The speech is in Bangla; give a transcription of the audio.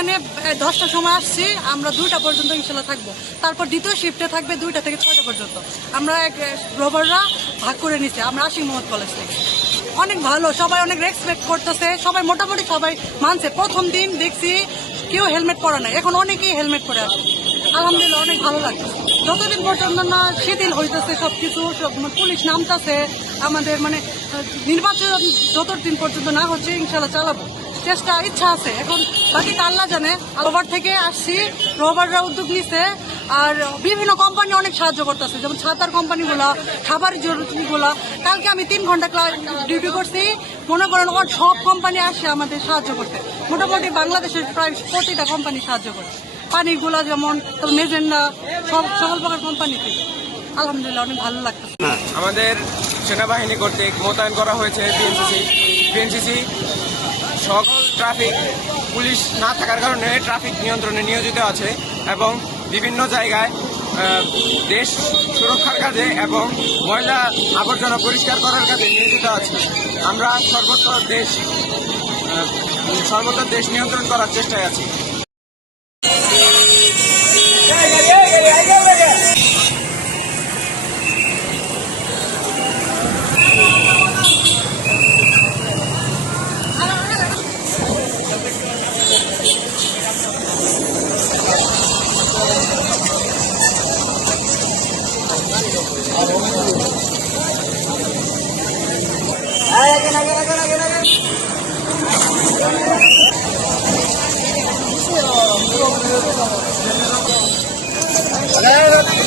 এখানে দশটার সময় আসছি, আমরা দুইটা পর্যন্ত ইনশাল্লাহ থাকব। তারপর দ্বিতীয় শিফটে থাকবে দুইটা থেকে ছয়টা পর্যন্ত। আমরা এক রোবাররা ভাগ করে নিছি, আমরা আসি মোহাম্মদ কলেজ থেকে। অনেক ভালো, সবাই অনেক রেসপেক্ট করতেছে, সবাই মোটামুটি সবাই মানছে। প্রথম দিন দেখছি কেউ হেলমেট পরে নাই, এখন অনেকেই হেলমেট পরে আছে। আলহামদুলিল্লাহ অনেক ভালো লাগছে। যতদিন পর্যন্ত না শিথিল হইতেছে সব মানে পুলিশ নামতেছে, আমাদের মানে নির্বাচন যতদিন পর্যন্ত না হচ্ছে, ইনশাল্লাহ চালাবো। চেষ্টা, ইচ্ছা আছে। এখন বাকি আল্লাহ জানে। রোবার থেকে আসছি। রোবাররা উদ্যোগ নিছে। আর বিভিন্ন কোম্পানি অনেক সাহায্য করতেছে। যেমন ছাতার কোম্পানিগুলো খাবার জরুরিগুলো। কালকে আমি তিন ঘণ্টা ক্লাস ডিউটি করছি। মনে করেন সব কোম্পানি আসে আমাদের সাহায্য করতে। মোটামুটি বাংলাদেশের প্রায় প্রতিটা কোম্পানি সাহায্য করে। পানিগুলো যেমন মেজেন্ডা, সব সকল প্রকার কোম্পানিতে আলহামদুলিল্লাহ, অনেক ভালো লাগতেছে। আমাদের সেনাবাহিনী কর্তৃক মোতায়েন করা হয়েছে বিএনসিসি। বিএনসিসি সকল ট্রাফিক পুলিশ না থাকার কারণে ট্রাফিক নিয়ন্ত্রণে নিয়োজিত আছে এবং বিভিন্ন জায়গায় দেশ সুরক্ষার কাজে এবং ময়লা আবর্জনা পরিষ্কার করার কাজে নিয়োজিত আছে। আমরা সর্বত্র দেশ সর্বত্র দেশ নিয়ন্ত্রণ করার চেষ্টায় আছি। ありがとうございます。